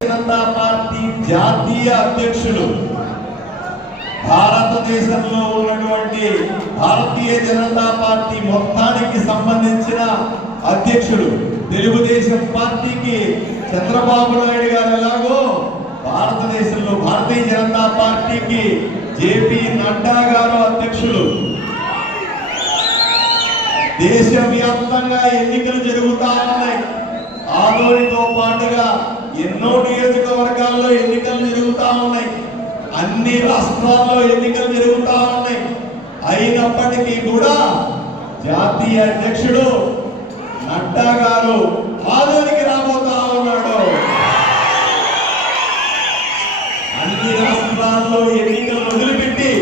Janata party జాతీయ అధ్యక్షులు, భారతదేశంలో ఉన్నటువంటి భారతీయ జనతా పార్టీ మొత్తానికి సంబంధించిన అధ్యక్షుడు, తెలుగుదేశం పార్టీకి చంద్రబాబు నాయుడు గారు ఎలాగో భారతదేశంలో భారతీయ జనతా పార్టీకి జేపీ నడ్డా గారు అధ్యక్షులు. దేశవ్యాప్తంగా ఎన్నికలు జరుగుతా ఉన్నాయి. ఆదోనితో పాటుగా ఎన్నో నియోజకవర్గాల్లో ఎన్నికలు జరుగుతా ఉన్నాయి. అన్ని రాష్ట్రాల్లో ఎన్నికలు జరుగుతా ఉన్నాయి. అయినప్పటికీ కూడా జాతీయ అధ్యక్షుడు నడ్డా గారు ఆదోనికి రాబోతా ఉన్నాడు. అన్ని రాష్ట్రాల్లో ఎన్నికలు వదిలిపెట్టి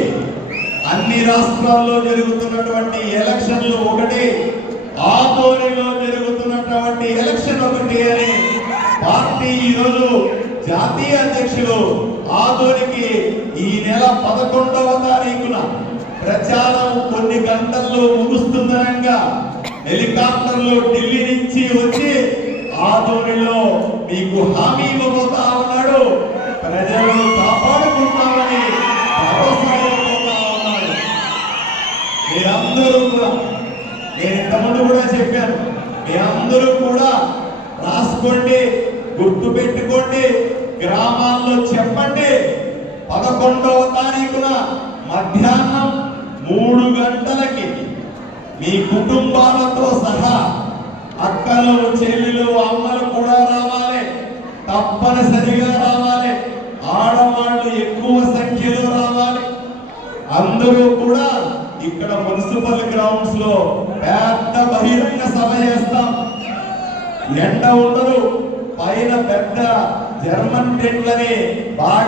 అన్ని రాష్ట్రాల్లో జరుగుతున్నటువంటి ఎలక్షన్లు ఒకటి, ఆదోనిలో జరుగుతున్నటువంటి ఎలక్షన్ ఒకటి అని పార్టీ ఈరోజు జాతీయ అధ్యక్షులు ఆదోనికి ఈ నెల 11వ తారీఖున ప్రచారం కొన్ని గంటల్లో ముగుస్తుందనగా హెలికాప్టర్లో ఢిల్లీ నుంచి వచ్చి ఆదోనిలో మీకు హామీ ఇవ్వబోతా ఉన్నాడు. ప్రజలను కాపాడుకుంటామని భరోసా ఇవ్వబోతా ఉన్నాడు. మీరందరూ కూడా, నేను ఇంతకుముందు కూడా చెప్పాను, మీ అందరూ కూడా రాసుకోండి, గుర్తు పెట్టుకోండి, గ్రామాల్లో చెప్పండి. 11వ తారీఖున మధ్యాహ్నం 3 గంటలకి మీ కుటుంబాలతో సహా అక్కలు, చెల్లెలు, అమ్మలు కూడా రావాలి, తప్పనిసరిగా రావాలి. ఆడవాళ్ళు ఎక్కువ సంఖ్యలో రావాలి. అందరూ కూడా ఇక్కడ మున్సిపల్ గ్రౌండ్స్ లో పెద్ద బహిరంగ సభ చేస్తాం. ఎండ ఉండదు, పైన పెద్ద జర్మన్ టెంట్లని బాగా